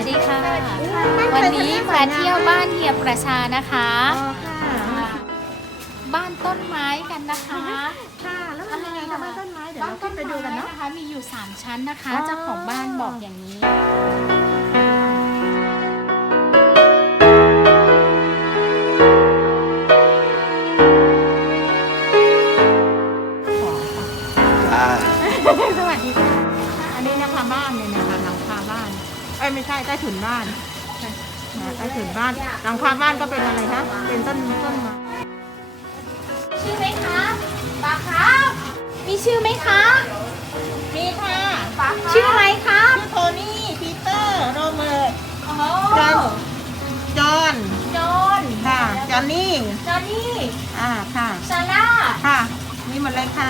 วัสดีค่ะ วันนี้มาเที่ยวบ้านเฮียประชานะคะอ๋อค่ะบ้านต้นไม้กันนะคะค่ะแล้วมันยังไงคะบ้านต้นไม้เดี๋ยวบ้านเราขึ้ต้นนไปดูกันไม้เนาะนะคะมีอยู่ 3 ชั้นนะคะอ๋อเจ้าของบ้านบอกอย่างนี้อ่าสวัสดีค่ะอันนี้นะคะบ้านเนี่ยนะ เอ้ยไม่ใช่ใต้ถุนบ้านใต้ถุนบ้านหลังคาบ้านก็เป็นอะไรคะเป็นต้นต้นไม้ชื่อไหมคะปาครับ มีชื่อไหมคะมีค่ะชื่ออะไรครับชื่อโทนี่ปีเตอร์โรเบิร์ตโอ้โหจอห์นจอห์นจอนค่ะจอห์นนี่จอนนี่อ่าค่ะซาร่าค่ะนี่หมดเลยค่ะ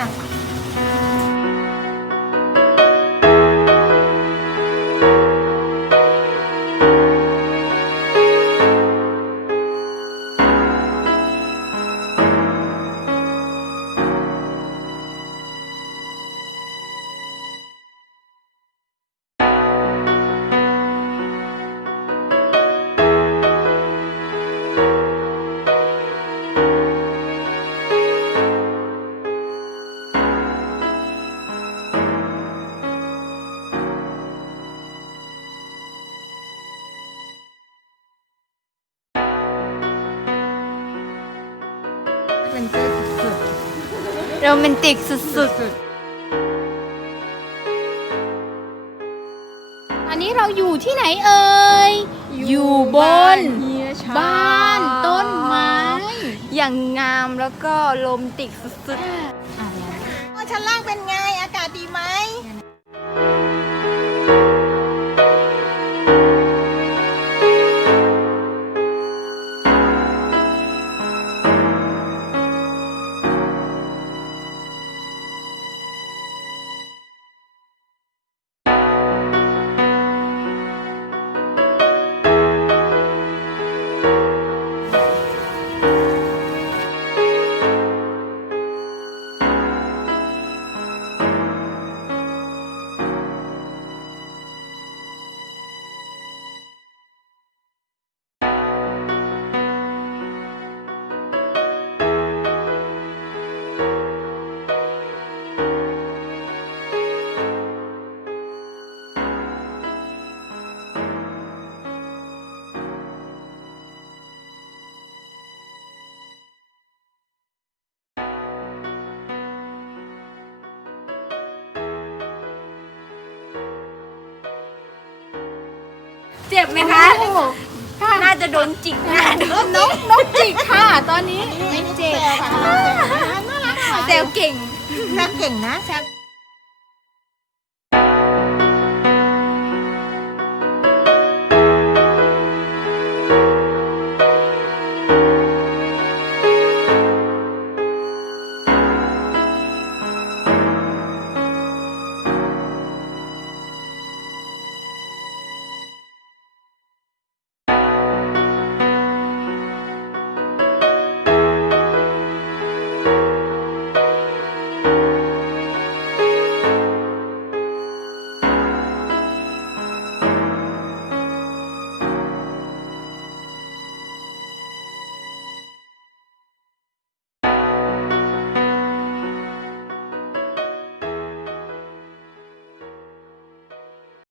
นเสื้อสุดโรแมนติกสุดสุดๆอันนี้เราอยู่ที่ไหนเอ่ย อยู่บน เฮียชาบ้านต้นไม้ อย่างงามแล้วก็โรแมนติกสุดอะแล้วโอ้ชั้นล่างเป็นไง อากาศดีไหม เจ็บไหมคะน่าจะโดนจิกหน้าดูนกนกจิกค่ะ ตอนนี้ไม่เจ็บน่ารักค่ะแซวเก่งแซวเก่งนะแซว